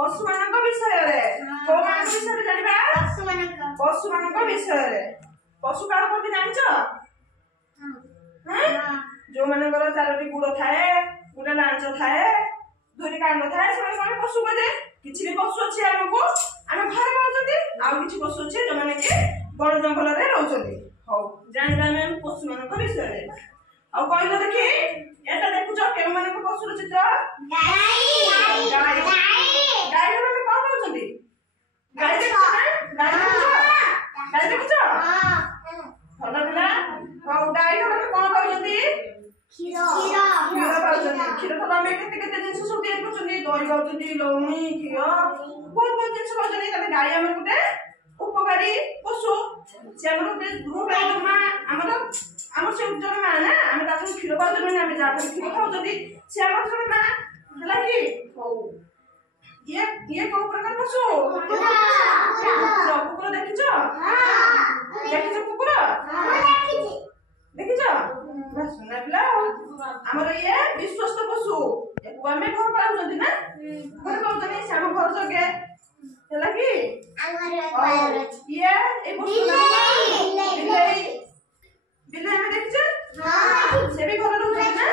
पशु मानक विषय रे को मानक विषय रे जानिबा पशु मानक विषय रे पशु काहा कोन जानि छ हां जो मानकर चारोटी गुड़ थाए गुटे लांच थाए दुरी कांड थाए से माने पशु को दे किछि भी पशु अछि हमको आमे घर पाउछथि आ किछि पशु अछि जो माने के बन जंगल रे रहउछथि हो जानिबा हम पशु मानक विषय रे आ कहलो देखि एटा देखुछ के माने को पशु चित्र गाय गाय गाय माने कोन कहउछथि गाय देखुछ गाय देखुछ हां होला बिना हो गाय माने कोन कहउछथि क्षीर पाउछथि क्षीर तो हमें केते केते जिंस सब दे करछथि दही पाउछथि लहुणी क्षीर बहुत बहुत जिंस पाउछथि तबे गाय हमर गुटे उपकारी पशु से हमर गुटे ग्रुप गाय मा हमर से जने मा ना हम ताको क्षीर पाउछथि हम जा क्षीर खाउछथि से हमर जने मा हला कि हो ये को प्रकार पशु कुकुर देखिछ हां देखिछ कुकुर हां देखिछ बस सुना पिला हमर ये विश्वस्त पशु एको हमें घर पाउछथि ना घर पाउछथि से हम घर जगे हला कि हमर ये ए पशु बिलाई बिलाई में देखिछ हां से भी घर रहउछथि ना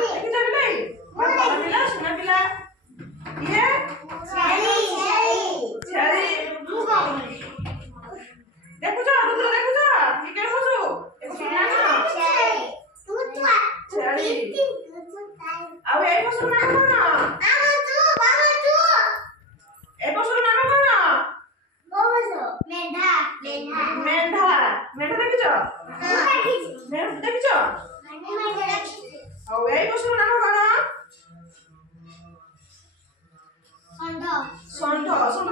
देखिछ बिलाई बस पिला सुना पिला ये छेरी देखुछ रुद्र देखुछ कि के पशु एको सुना ना छेरी अब ए पशु नाम कोन ए पशु नाम कोन मेंढा देखिछ मेंढा देखिछ अब ए पशु नाम कोन षंढ